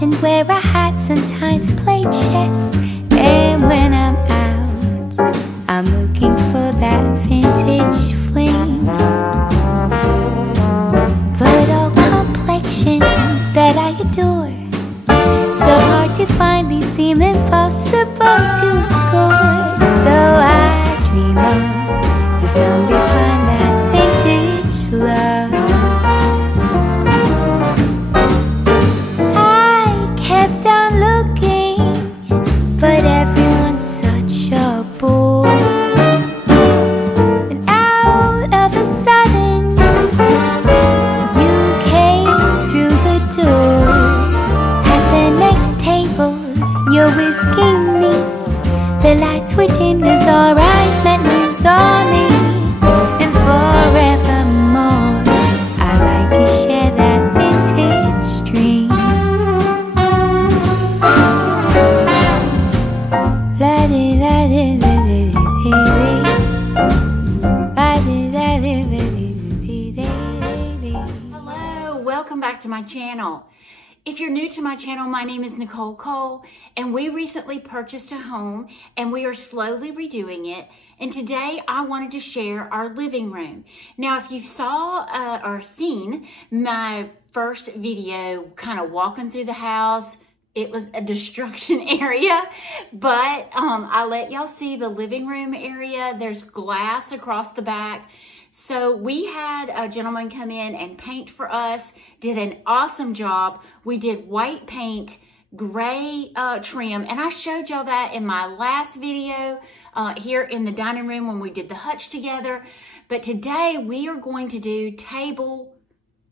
mansion where I had sometimes played chess. And when I'm out, I'm looking for that vintage flame. But all complexions that I adore, so hard to find, these seem impossible to score. So I dream on to someday find that vintage love. I kept on looking, but everyone's such a bore. And out of a sudden, you came through the door. At the next table, your whiskey neat, the lights were dimmed as our eyes met, and you saw me. And forevermore, I like to share that vintage dream. Hello, welcome back to my channel. If you're new to my channel, my name is Nicole Cole, and we recently purchased a home and we are slowly redoing it. And today I wanted to share our living room. Now, if you saw or seen my first video kind of walking through the house, it was a destruction area, but I let y'all see the living room area. There's glass across the back. So we had a gentleman come in and paint for us, did an awesome job. We did white paint, gray trim, and I showed y'all that in my last video here in the dining room when we did the hutch together. But today we are going to do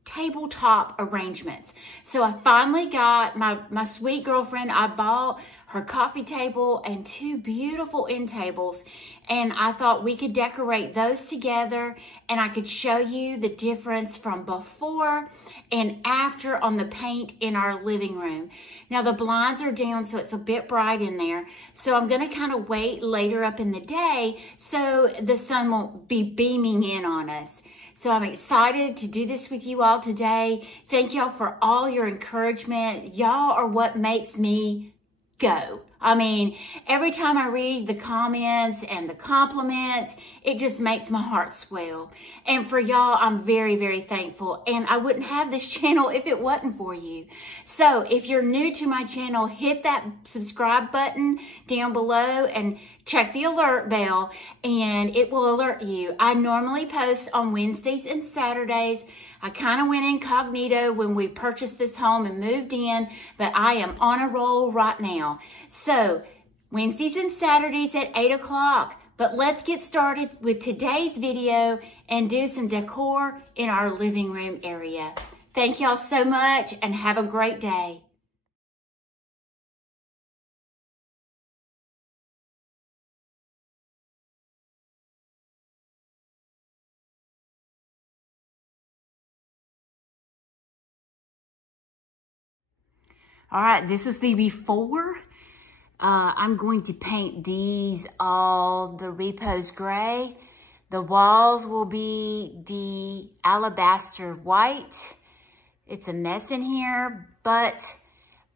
tabletop arrangements. So I finally got my sweet girlfriend, I bought her coffee table and two beautiful end tables, and I thought we could decorate those together and I could show you the difference from before and after on the paint in our living room. Now the blinds are down, so it's a bit bright in there, so I'm going to kind of wait later up in the day so the sun won't be beaming in on us. So I'm excited to do this with you all today. Thank y'all for all your encouragement. Y'all are what makes me go. I mean, every time I read the comments and the compliments, it just makes my heart swell. And for y'all, I'm very, very thankful. And I wouldn't have this channel if it wasn't for you. So if you're new to my channel, hit that subscribe button down below and check the alert bell and it will alert you. I normally post on Wednesdays and Saturdays. I kind of went incognito when we purchased this home and moved in, but I am on a roll right now. So Wednesdays and Saturdays at 8 o'clock. But let's get started with today's video and do some decor in our living room area. Thank y'all so much and have a great day. All right, this is the before. I'm going to paint these all the repose gray. The walls will be the alabaster white. It's a mess in here,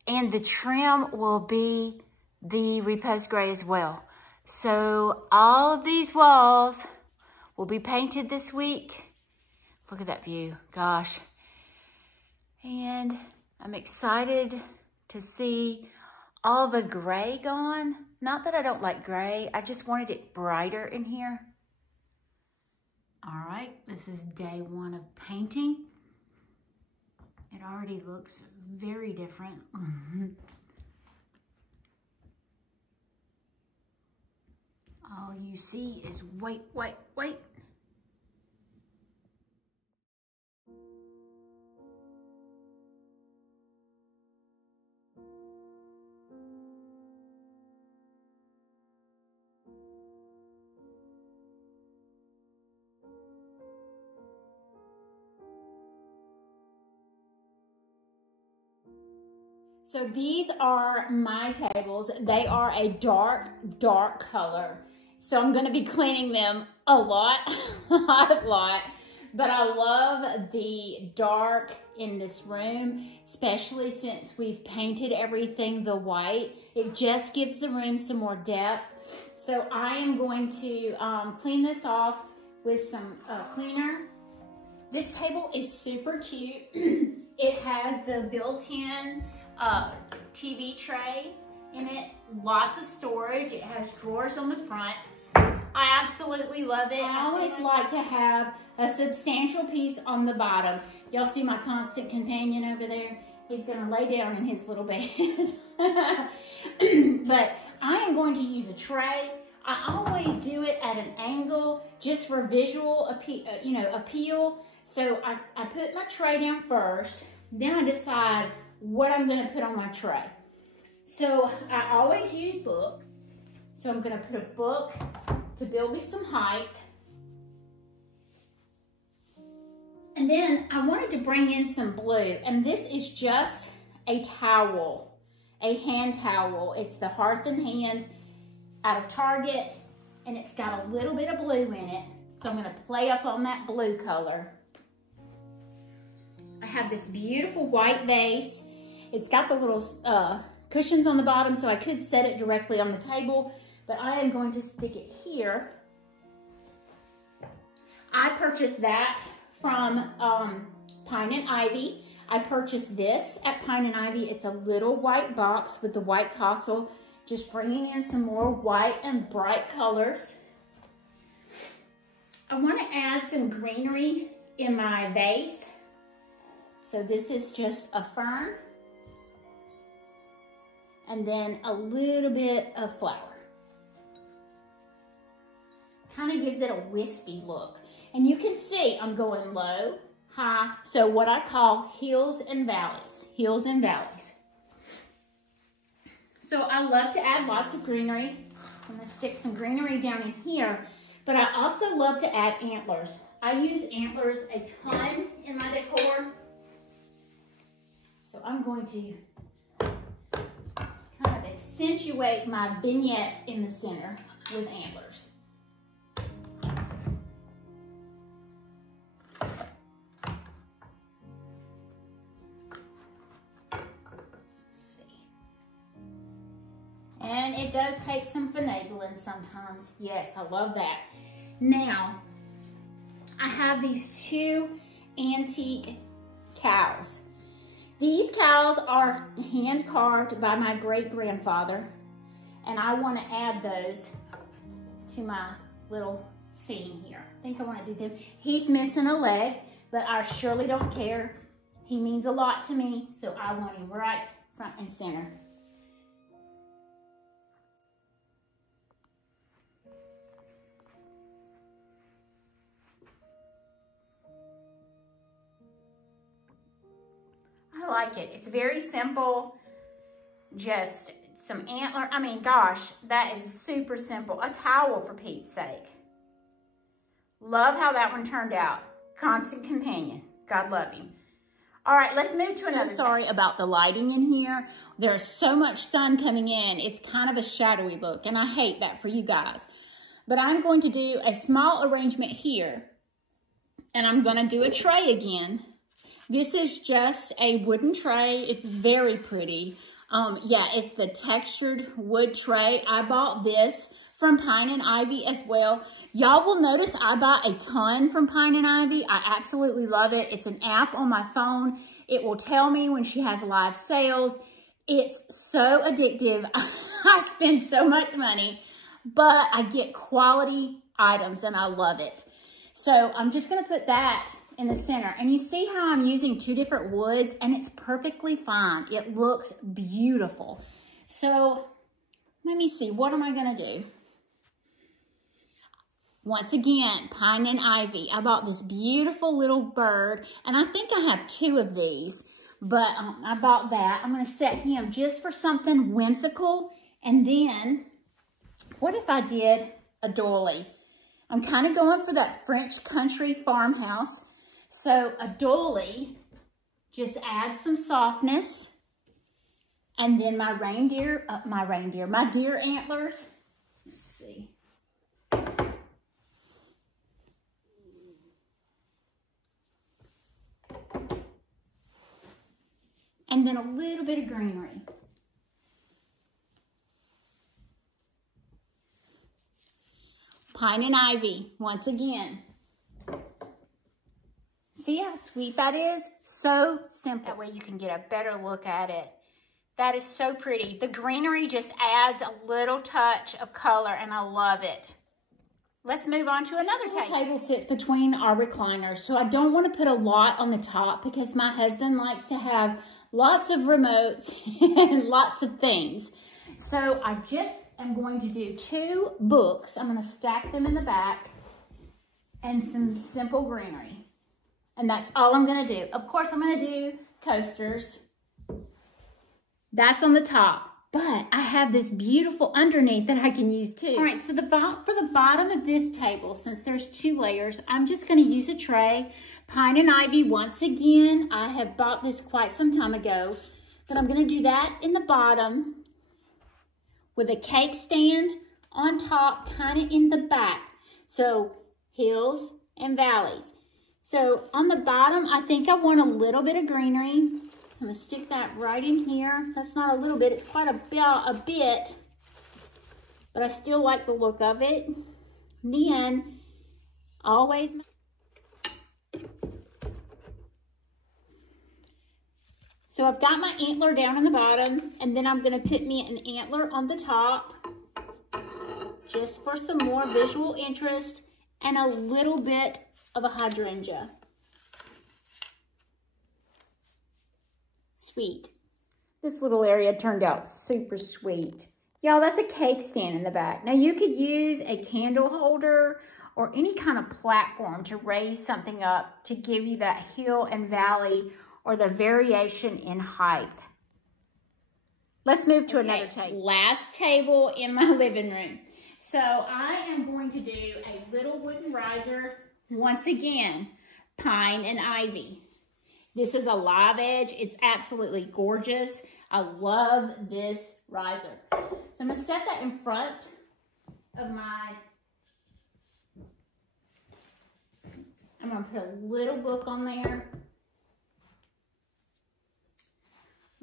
and the trim will be the repose gray as well. So all of these walls will be painted this week. Look at that view, gosh. And I'm excited to see all the gray gone. Not that I don't like gray, I just wanted it brighter in here. All right, this is day one of painting. It already looks very different. All you see is white, white, white. So these are my tables. They are a dark, dark color. So I'm gonna be cleaning them a lot, a lot. But I love the dark in this room, especially since we've painted everything the white. It just gives the room some more depth. So I am going to clean this off with some cleaner. This table is super cute. It has the built-in TV tray in it, lots of storage. It has drawers on the front. I absolutely love it. I always like to have a substantial piece on the bottom. Y'all see my constant companion over there? He's gonna lay down in his little bed. But I am going to use a tray. I always do it at an angle just for visual appeal. So I put my tray down first, then I decide what I'm gonna put on my tray. So I always use books. So I'm gonna put a book to build me some height. And then I wanted to bring in some blue, and this is just a towel, a hand towel. It's the Hearth and Hand out of Target, and it's got a little bit of blue in it. So I'm gonna play up on that blue color. I have this beautiful white vase. It's got the little cushions on the bottom, so I could set it directly on the table, but I am going to stick it here. I purchased that from Pine and Ivy. I purchased this at Pine and Ivy. It's a little white box with the white tassel, just bringing in some more white and bright colors. I want to add some greenery in my vase. So this is just a fern, and then a little bit of flower. Kind of gives it a wispy look. And you can see I'm going low, high, so what I call hills and valleys, hills and valleys. So I love to add lots of greenery. I'm gonna stick some greenery down in here, but I also love to add antlers. I use antlers a ton in my decor. So I'm going to kind of accentuate my vignette in the center with antlers. And it does take some finagling sometimes. Yes, I love that. Now, I have these two antique cows. These cows are hand carved by my great-grandfather, and I want to add those to my little scene here. I think I want to do them. He's missing a leg, but I surely don't care. He means a lot to me, so I want him right front and center. I like it. It's very simple. Just some antler. I mean, gosh, that is super simple. A towel, for Pete's sake. Love how that one turned out. Constant companion. God love him. All right, let's move to another. Sorry about the lighting in here. There's so much sun coming in. It's kind of a shadowy look, and I hate that for you guys. But I'm going to do a small arrangement here, and I'm going to do a tray again. This is just a wooden tray. It's very pretty. Yeah, it's the textured wood tray. I bought this from Pine and Ivy as well. Y'all will notice I buy a ton from Pine and Ivy. I absolutely love it. It's an app on my phone. It will tell me when she has live sales. It's so addictive. I spend so much money, but I get quality items and I love it. So I'm just gonna put that in the center. And you see how I'm using two different woods, and it's perfectly fine. It looks beautiful. So let me see, what am I gonna do? Once again, Pine and Ivy. I bought this beautiful little bird, and I think I have two of these, but I bought that. I'm gonna set him just for something whimsical. And then, what if I did a doily? I'm kind of going for that French country farmhouse. So a doily just adds some softness. And then my deer antlers. Let's see. and then a little bit of greenery. Pine and ivy, once again. See how sweet that is? So simple. That way you can get a better look at it. That is so pretty. The greenery just adds a little touch of color, and I love it. Let's move on to another table. The table sits between our recliners, so I don't want to put a lot on the top because my husband likes to have lots of remotes and lots of things. So I just am going to do 2 books. I'm going to stack them in the back and some simple greenery. And that's all I'm going to do. Of course, I'm going to do coasters. That's on the top. But I have this beautiful underneath that I can use too. All right, so for the bottom of this table, since there's 2 layers, I'm just gonna use a tray. Pine and ivy, once again, I have bought this quite some time ago, but I'm gonna do that in the bottom with a cake stand on top, kind of in the back. So hills and valleys. So on the bottom, I think I want a little bit of greenery. I'm gonna stick that right in here. That's not a little bit, it's quite a bit, but I still like the look of it. Then, always, so I've got my antler down on the bottom, and then I'm gonna put me an antler on the top, just for some more visual interest, and a little bit of a hydrangea. Sweet. This little area turned out super sweet. Y'all, that's a cake stand in the back. Now you could use a candle holder or any kind of platform to raise something up to give you that hill and valley or the variation in height. Let's move to another table. Last table in my living room. So I am going to do a little wooden riser. Once again, pine and ivy. This is a live edge. It's absolutely gorgeous. I love this riser. So I'm gonna set that in front of I'm gonna put a little book on there.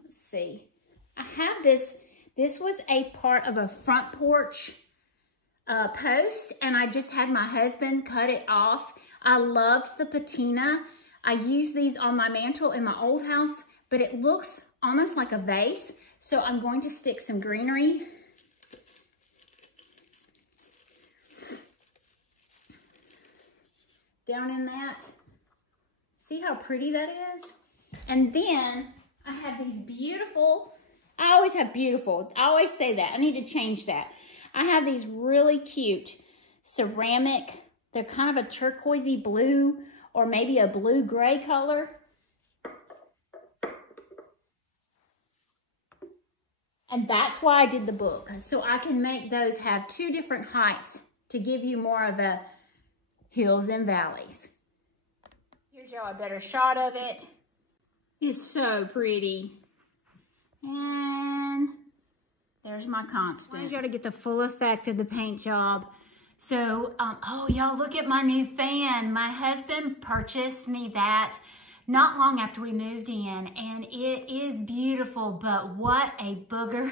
Let's see. I have this was a part of a front porch post, and I just had my husband cut it off. I loved the patina. I use these on my mantle in my old house, but it looks almost like a vase. So I'm going to stick some greenery. Down in that. See how pretty that is? And then I have these beautiful, I always have beautiful, I always say that, I need to change that. I have these really cute ceramic, they're kind of a turquoisey blue, or maybe a blue-gray color. And that's why I did the book. So I can make those have 2 different heights to give you more of a hills and valleys. Here's y'all a better shot of it. It's so pretty. And there's my constant. I wanted y'all to get the full effect of the paint job. So, oh, y'all, look at my new fan. My husband purchased me that not long after we moved in, and it is beautiful, but what a booger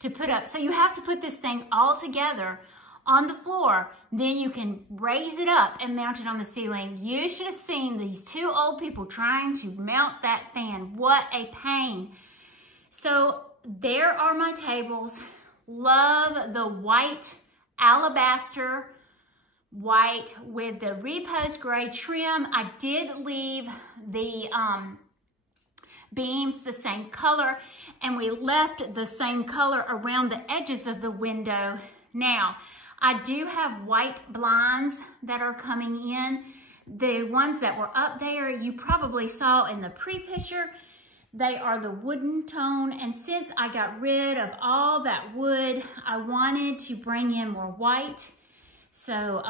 to put up. So you have to put this thing all together on the floor, then you can raise it up and mount it on the ceiling. You should have seen these 2 old people trying to mount that fan. What a pain. So there are my tables. Love the white alabaster white with the repose gray trim. I did leave the beams the same color, and we left the same color around the edges of the window. Now, I do have white blinds that are coming in. The ones that were up there, you probably saw in the pre-picture. They are the wooden tone, and since I got rid of all that wood, I wanted to bring in more white. So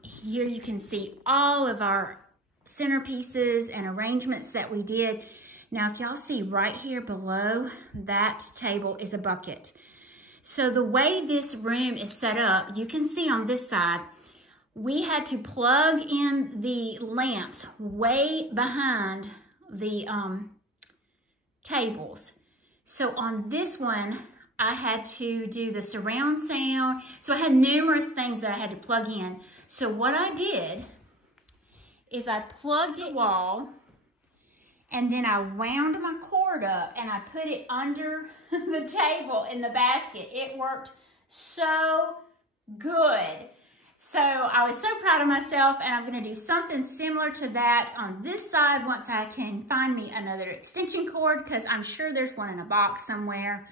here you can see all of our centerpieces and arrangements that we did. Now, if y'all see right here below, that table is a bucket. So the way this room is set up, you can see on this side, we had to plug in the lamps way behind the tables. So on this one, I had to do the surround sound. So I had numerous things that I had to plug in. So what I did is I plugged the wall, and then I wound my cord up and I put it under the table in the basket. It worked so good. So I was so proud of myself, and I'm gonna do something similar to that on this side once I can find me another extension cord, because I'm sure there's one in a box somewhere.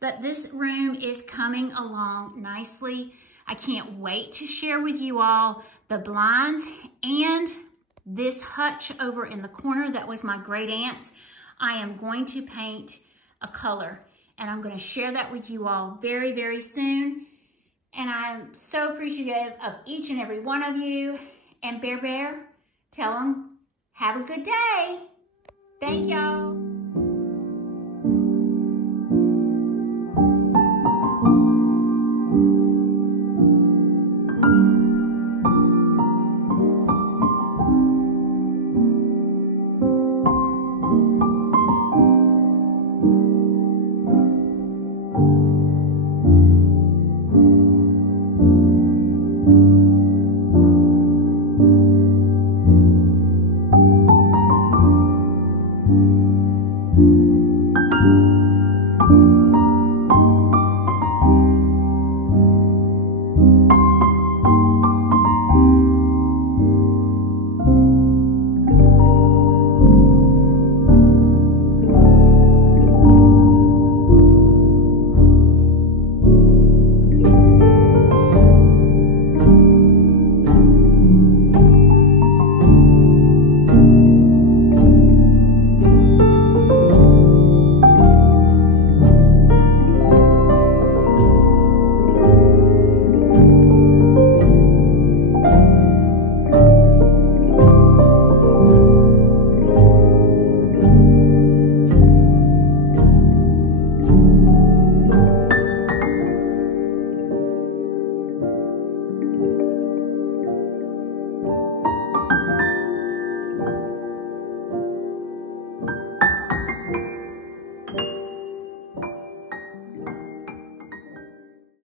But this room is coming along nicely. I can't wait to share with you all the blinds and this hutch over in the corner that was my great aunt's. I am going to paint a color, and I'm going to share that with you all very, very soon. And I'm so appreciative of each and every one of you. And Bear, tell them, have a good day. Thank y'all.